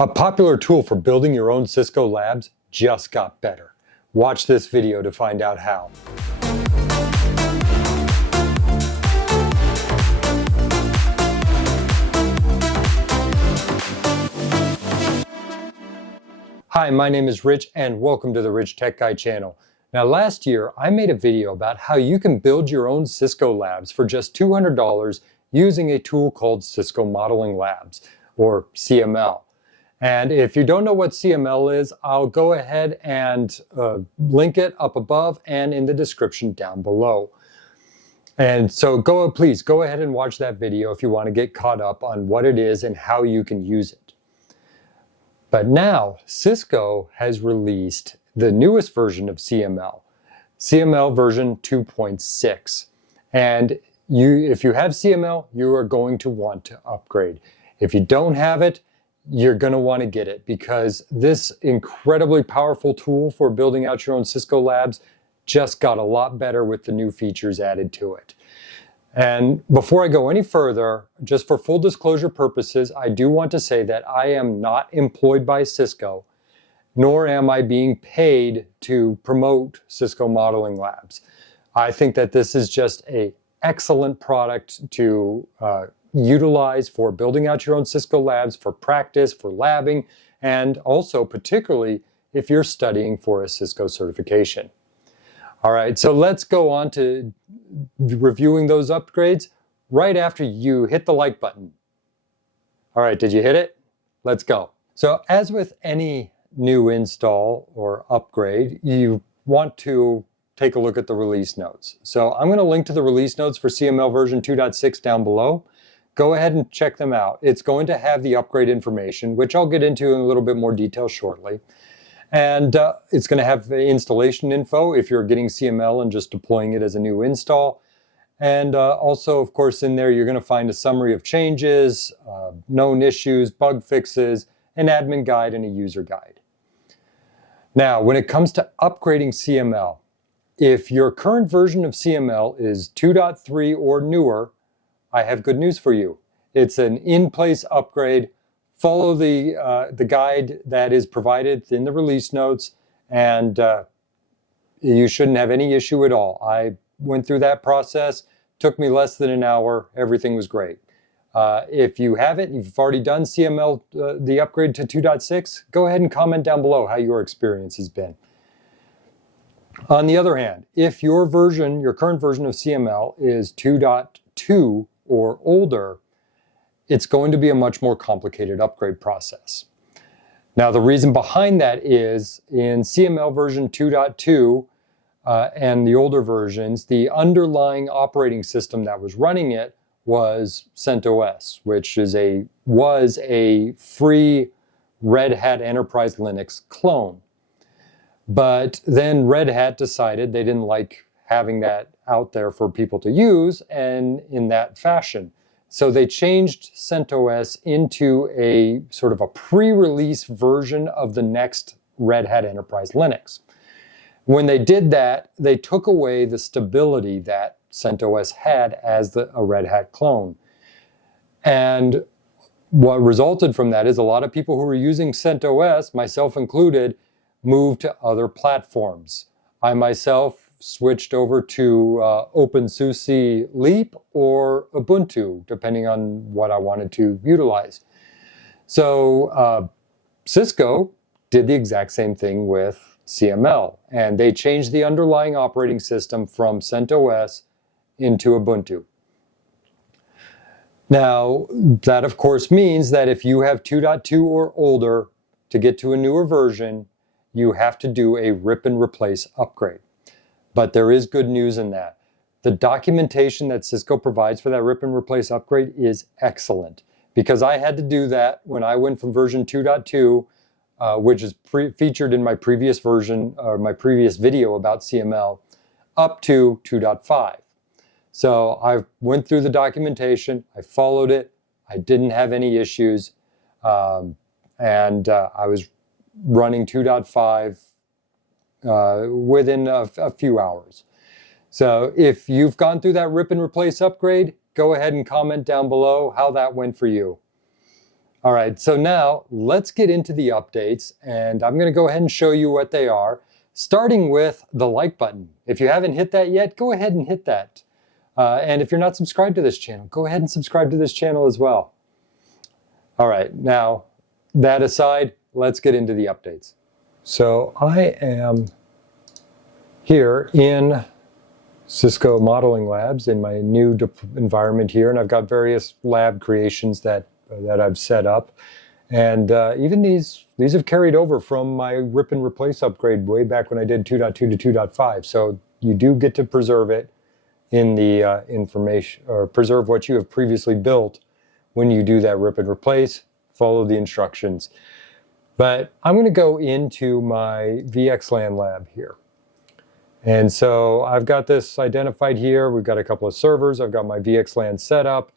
A popular tool for building your own Cisco Labs just got better. Watch this video to find out how. Hi, my name is Rich and welcome to the Rich Tech Guy channel. Now last year I made a video about how you can build your own Cisco Labs for just $200 using a tool called Cisco Modeling Labs, or CML. And if you don't know what CML is, I'll go ahead and link it up above and in the description down below. And so please go ahead and watch that video if you want to get caught up on what it is and how you can use it. But now Cisco has released the newest version of CML, CML version 2.6. And if you have CML, you are going to want to upgrade. If you don't have it, you're going to want to get it, because this incredibly powerful tool for building out your own Cisco Labs just got a lot better with the new features added to it. And before I go any further, just for full disclosure purposes, I do want to say that I am not employed by Cisco, nor am I being paid to promote Cisco Modeling Labs. I think that this is just an excellent product to utilize for building out your own Cisco Labs, for practice, for labbing, and also particularly if you're studying for a Cisco certification. All right, so let's go on to reviewing those upgrades right after you hit the like button. All right, did you hit it? Let's go. So as with any new install or upgrade, you want to take a look at the release notes. So I'm going to link to the release notes for CML version 2.6 down below. Go ahead and check them out. It's going to have the upgrade information, which I'll get into in a little bit more detail shortly. And it's going to have the installation info if you're getting CML and just deploying it as a new install. And also, of course, in there you're going to find a summary of changes, known issues, bug fixes, an admin guide, and a user guide. Now, when it comes to upgrading CML, if your current version of CML is 2.3 or newer, I have good news for you. It's an in-place upgrade. Follow the guide that is provided in the release notes, and you shouldn't have any issue at all. I went through that process, took me less than an hour, everything was great. If you haven't, you've already done CML, the upgrade to 2.6, go ahead and comment down below how your experience has been. On the other hand, if your current version of CML is 2.2 or older, it's going to be a much more complicated upgrade process. Now, the reason behind that is in CML version 2.2 and the older versions, the underlying operating system that was running it was CentOS, which was a free Red Hat Enterprise Linux clone. But then Red Hat decided they didn't like having that out there for people to use and in that fashion. So they changed CentOS into a sort of a pre-release version of the next Red Hat Enterprise Linux. When they did that, they took away the stability that CentOS had as a Red Hat clone. And what resulted from that is a lot of people who were using CentOS, myself included, moved to other platforms. I myself switched over to OpenSUSE Leap or Ubuntu, depending on what I wanted to utilize. So Cisco did the exact same thing with CML, and they changed the underlying operating system from CentOS into Ubuntu. Now, that of course means that if you have 2.2 or older, to get to a newer version, you have to do a rip and replace upgrade. But there is good news in that. The documentation that Cisco provides for that rip and replace upgrade is excellent, because I had to do that when I went from version 2.2, which is featured in my previous version, or my previous video about CML, up to 2.5. So I went through the documentation, I followed it, I didn't have any issues, and I was running 2.5 within a few hours. So if you've gone through that rip and replace upgrade, go ahead and comment down below how that went for you. All right, so now let's get into the updates, and I'm going to go ahead and show you what they are, starting with the like button. If you haven't hit that yet, go ahead and hit that. And if you're not subscribed to this channel, go ahead and subscribe to this channel as well. All right, now that aside, let's get into the updates. So I am here in Cisco Modeling Labs in my new environment here, and I've got various lab creations that I've set up. And even these have carried over from my rip and replace upgrade way back when I did 2.2 to 2.5. So you do get to preserve it in the information, or preserve what you have previously built when you do that rip and replace. Follow the instructions. But I'm going to go into my VXLAN lab here. And so I've got this identified here. We've got a couple of servers. I've got my VXLAN set up.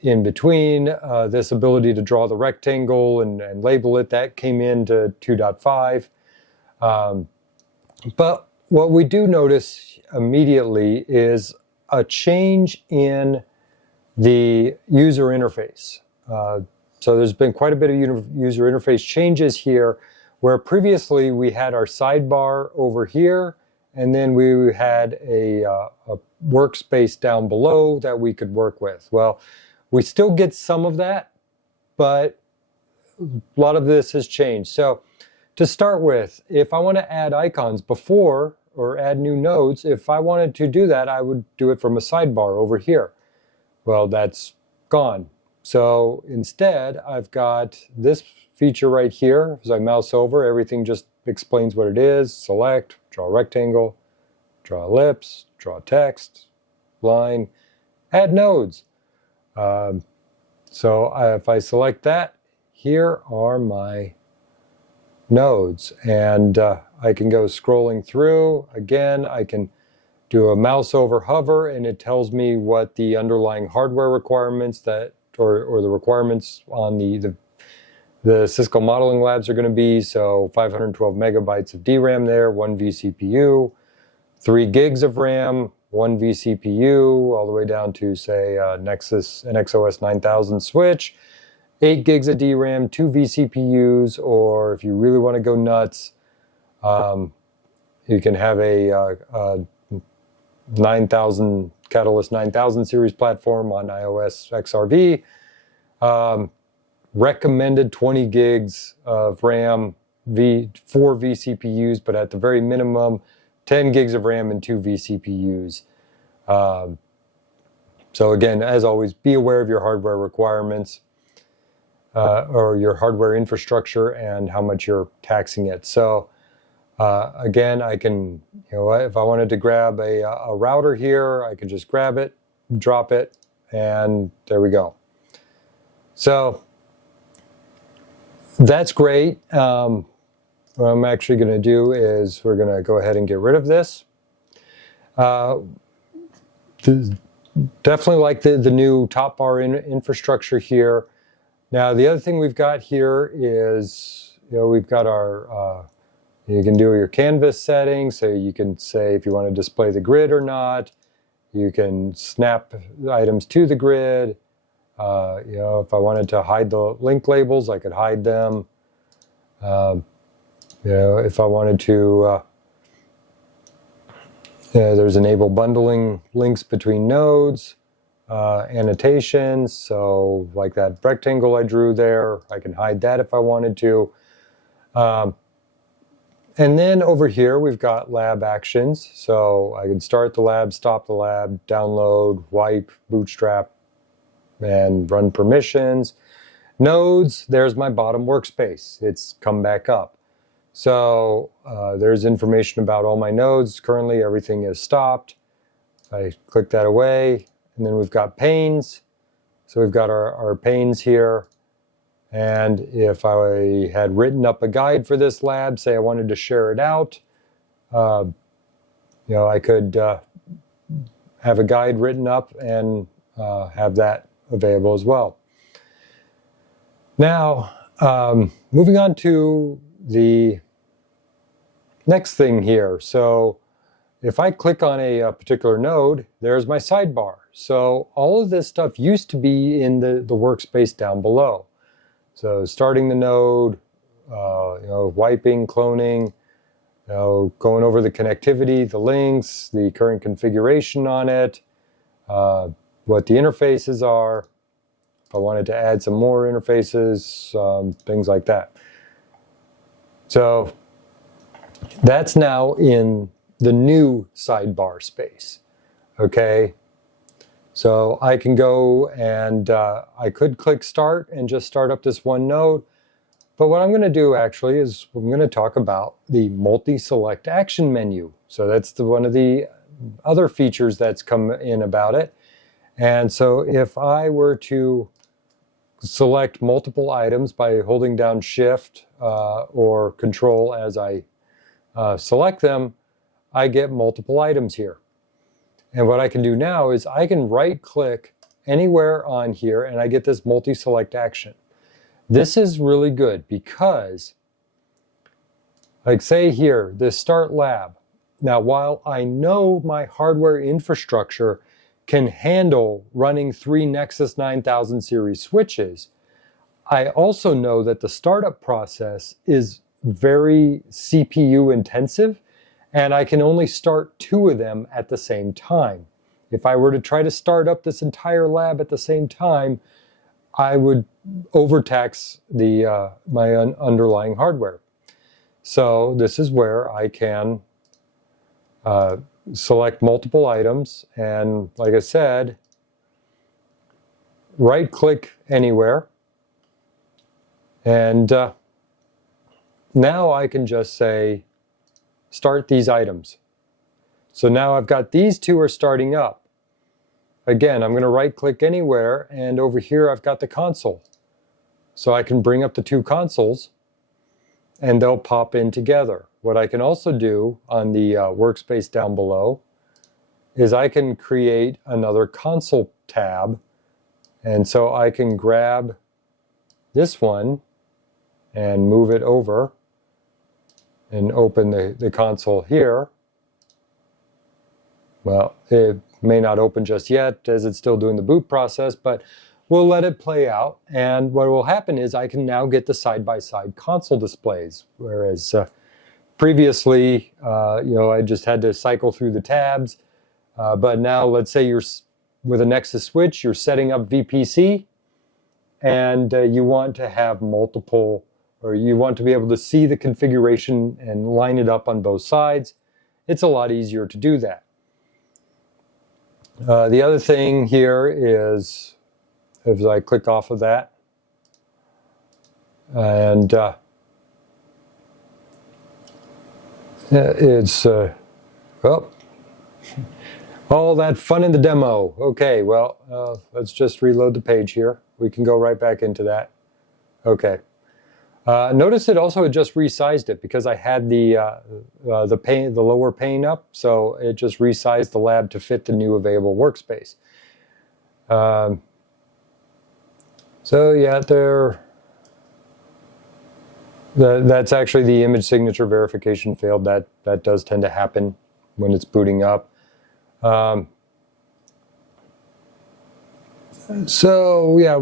In between, this ability to draw the rectangle and label it, that came into 2.5. But what we do notice immediately is a change in the user interface. So there's been quite a bit of user interface changes here, where previously we had our sidebar over here, and then we had a workspace down below that we could work with. Well, we still get some of that, but a lot of this has changed. So to start with, if I want to add icons before or add new nodes, if I wanted to do that, I would do it from a sidebar over here. Well, that's gone. So instead, I've got this feature right here. As I mouse over, everything just explains what it is. Select, draw a rectangle, draw ellipse, draw text, line, add nodes. So if I select that, here are my nodes, and I can go scrolling through. Again, I can do a mouse over hover, and it tells me what the underlying hardware requirements or the requirements on the Cisco Modeling Labs are going to be. So 512 megabytes of DRAM there, 1 vCPU, 3 gigs of RAM, 1 vCPU, all the way down to, say, Nexus NXOS 9000 switch, 8 gigs of DRAM, 2 vCPUs, or if you really want to go nuts, you can have a 9000 Catalyst 9000 series platform on iOS XRV. Recommended 20 gigs of RAM, 4 vCPUs, but at the very minimum, 10 gigs of RAM and 2 vCPUs. So again, as always, be aware of your hardware requirements or your hardware infrastructure and how much you're taxing it. So again, I can, if I wanted to grab a router here, I could just grab it, drop it, and there we go. So that's great. What I'm actually going to do is we're going to go ahead and get rid of this. Definitely like the new top bar infrastructure here. Now, the other thing we've got here is, we've got our, you can do your canvas settings. So you can say if you want to display the grid or not. You can snap items to the grid. If I wanted to hide the link labels, I could hide them. If I wanted to, there's enable bundling links between nodes, annotations. So like that rectangle I drew there, I can hide that if I wanted to. And then over here, we've got lab actions. So I can start the lab, stop the lab, download, wipe, bootstrap, and run permissions. Nodes, there's my bottom workspace. It's come back up. So there's information about all my nodes. Currently, everything is stopped. I click that away, and then we've got panes. So we've got our panes here. And if I had written up a guide for this lab, say I wanted to share it out, I could have a guide written up and have that available as well. Now, moving on to the next thing here. So if I click on a particular node, there's my sidebar. So all of this stuff used to be in the workspace down below. So starting the node, wiping, cloning, going over the connectivity, the links, the current configuration on it, what the interfaces are. If I wanted to add some more interfaces, things like that. So that's now in the new sidebar space. Okay. So I can go and I could click start and just start up this one node. But what I'm going to do actually is I'm going to talk about the multi-select action menu. So that's one of the other features that's come in about it. And so if I were to select multiple items by holding down Shift or Control as I select them, I get multiple items here. And what I can do now is I can right-click anywhere on here and I get this multi-select action. This is really good because, like say here, this Start Lab. Now, while I know my hardware infrastructure can handle running 3 Nexus 9000 series switches, I also know that the startup process is very CPU intensive, and I can only start 2 of them at the same time. If I were to try to start up this entire lab at the same time, I would overtax my underlying hardware. So this is where I can select multiple items, and like I said, right-click anywhere, and now I can just say, start these items. So now I've got these 2 are starting up. Again, I'm going to right-click anywhere, and over here I've got the console. So I can bring up the 2 consoles, and they'll pop in together. What I can also do on the workspace down below is I can create another console tab, and so I can grab this one and move it over and open the console here. Well, it may not open just yet as it's still doing the boot process, but we'll let it play out. And what will happen is I can now get the side-by-side console displays, whereas previously, I just had to cycle through the tabs. But now, let's say you're with a Nexus switch, you're setting up VPC, and you want to have multiple, or you want to be able to see the configuration and line it up on both sides. It's a lot easier to do that. The other thing here is, as I click off of that, and it's, well, all that fun in the demo. Okay, well, let's just reload the page here. We can go right back into that. Okay. Notice it also just resized it because I had the lower pane up, so it just resized the lab to fit the new available workspace. So yeah, that's actually the image signature verification failed. That does tend to happen when it's booting up. So yeah,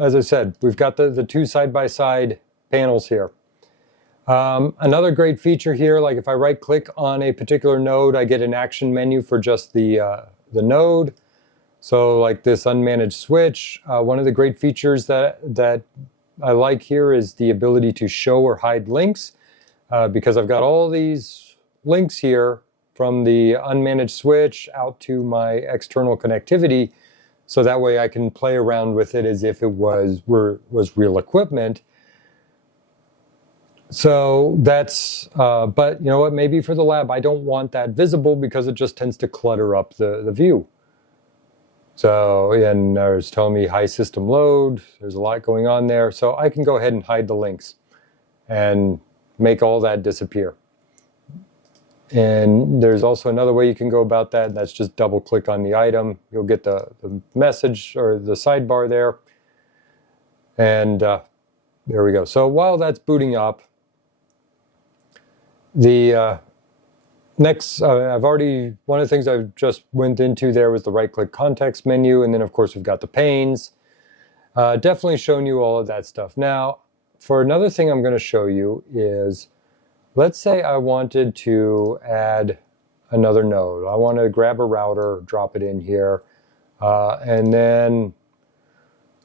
as I said, we've got the 2 side-by-side panels here. Another great feature here, like if I right-click on a particular node, I get an action menu for just the node. So like this unmanaged switch, one of the great features that I like here is the ability to show or hide links, because I've got all these links here from the unmanaged switch out to my external connectivity, so that way I can play around with it as if it was real equipment. So that's, but you know what, maybe for the lab I don't want that visible because it just tends to clutter up the view. So, and it's telling me high system load, there's a lot going on there, so I can go ahead and hide the links and make all that disappear. And there's also another way you can go about that, and that's just double click on the item. You'll get the message or the sidebar there. And there we go. So while that's booting up, the next, one of the things I've just went into there was the right-click context menu, and then of course we've got the panes. Definitely showing you all of that stuff. Now, for another thing I'm going to show you is, let's say I wanted to add another node. I want to grab a router, drop it in here, and then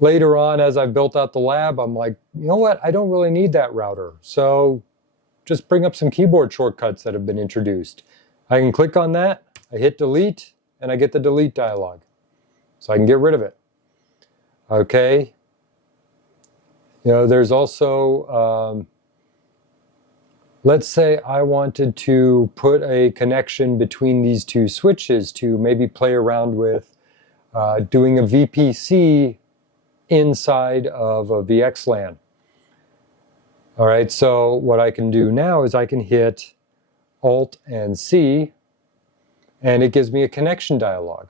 later on, as I've built out the lab, I'm like, you know what? I don't really need that router. So just bring up some keyboard shortcuts that have been introduced. I can click on that, I hit delete, and I get the delete dialog. So I can get rid of it. Okay. You know, there's also, let's say I wanted to put a connection between these two switches to maybe play around with doing a VPC inside of a VXLAN. All right, so what I can do now is I can hit Alt and C, and it gives me a connection dialog.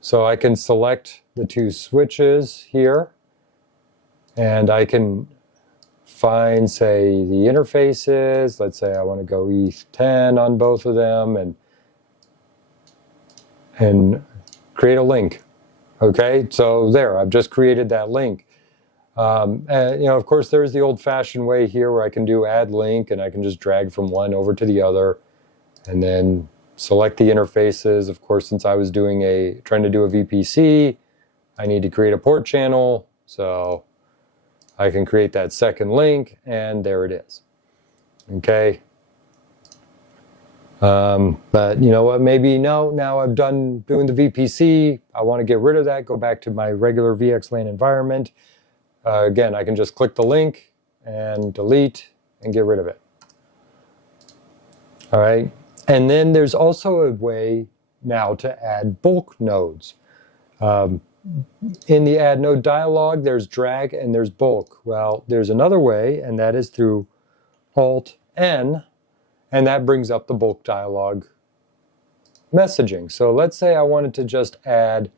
So I can select the two switches here, and I can find, say, the interfaces. Let's say I want to go ETH10 on both of them, and create a link. Okay, so there, I've just created that link. And, you know, of course, there's the old-fashioned way here where I can do add link, and I can just drag from one over to the other, and then select the interfaces. Of course, since I was trying to do a VPC, I need to create a port channel, so I can create that second link, and there it is. Okay. But you know what, maybe no, now I've done doing the VPC, I want to get rid of that, go back to my regular VXLAN environment. Again, I can just click the link and delete and get rid of it. All right, and then there's also a way now to add bulk nodes. In the add node dialog, there's drag and there's bulk. Well, there's another way, and that is through Alt-N, and that brings up the bulk dialog messaging. So let's say I wanted to just add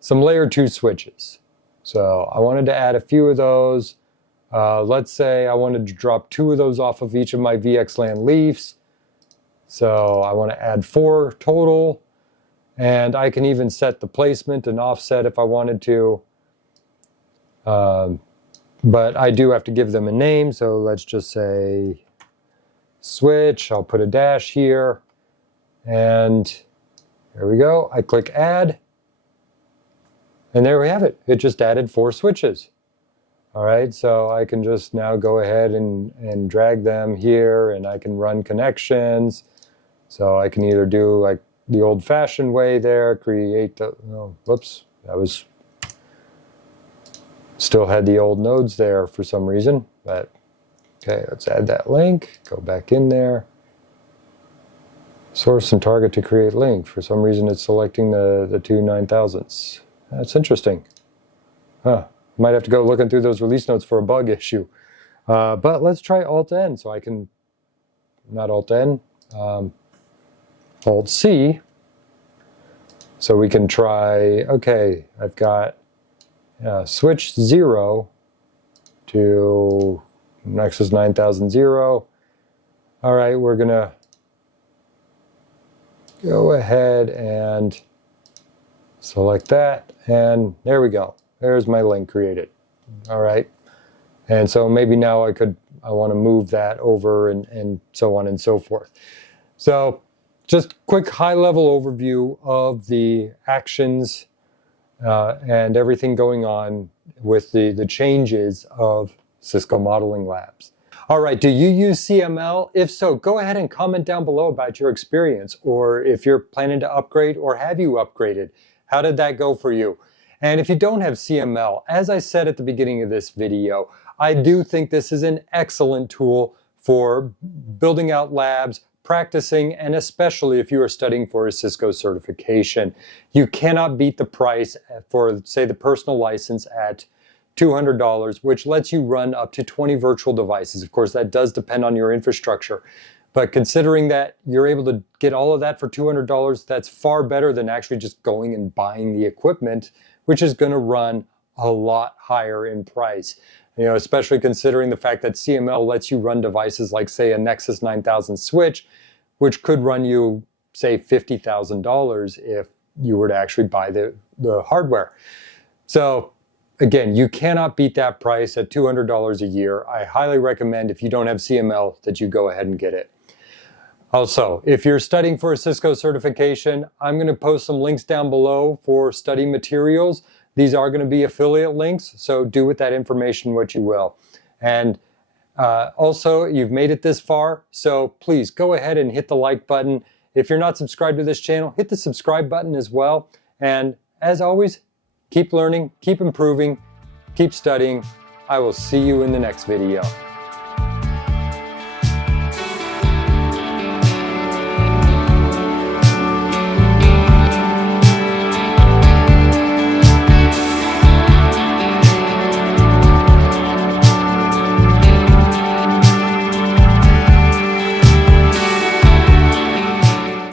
some layer 2 switches. So I wanted to add a few of those. Let's say I wanted to drop 2 of those off of each of my VXLAN leafs. So I want to add 4 total. And I can even set the placement and offset if I wanted to. But I do have to give them a name. So let's just say switch. I'll put a dash here. And there we go. I click add. And there we have it. It just added 4 switches. All right, so I can just now go ahead and drag them here, and I can run connections. So I can either do like the old-fashioned way there, create the, oh, whoops, that was, still had the old nodes there for some reason, but okay, let's add that link, go back in there. Source and target to create link. For some reason it's selecting the two 9000s. That's interesting. Huh. Might have to go looking through those release notes for a bug issue. But let's try Alt-N. So I can, not Alt-N, Alt-C. So we can try, okay, I've got switch 0 to Nexus 9000 0. All right, we're going to go ahead and select that, and there we go. There's my link created. All right, and so maybe now I want to move that over and so on and so forth. So just quick high-level overview of the actions and everything going on with the changes of Cisco Modeling Labs. All right, do you use CML? If so, go ahead and comment down below about your experience, or if you're planning to upgrade, or have you upgraded? How did that go for you? And if you don't have CML, as I said at the beginning of this video, I do think this is an excellent tool for building out labs, practicing, and especially if you are studying for a Cisco certification. You cannot beat the price for, say, the personal license at $200, which lets you run up to 20 virtual devices. Of course, that does depend on your infrastructure. But considering that you're able to get all of that for $200, that's far better than actually just going and buying the equipment, which is going to run a lot higher in price. You know, especially considering the fact that CML lets you run devices like, say, a Nexus 9000 switch, which could run you, say, $50,000 if you were to actually buy the hardware. So Again, you cannot beat that price at $200 a year. I highly recommend, if you don't have CML, that you go ahead and get it. Also, if you're studying for a Cisco certification, I'm going to post some links down below for study materials. These are going to be affiliate links, so do with that information what you will. And also, you've made it this far, so please go ahead and hit the like button. If you're not subscribed to this channel, hit the subscribe button as well. And as always, keep learning, keep improving, keep studying. I will see you in the next video.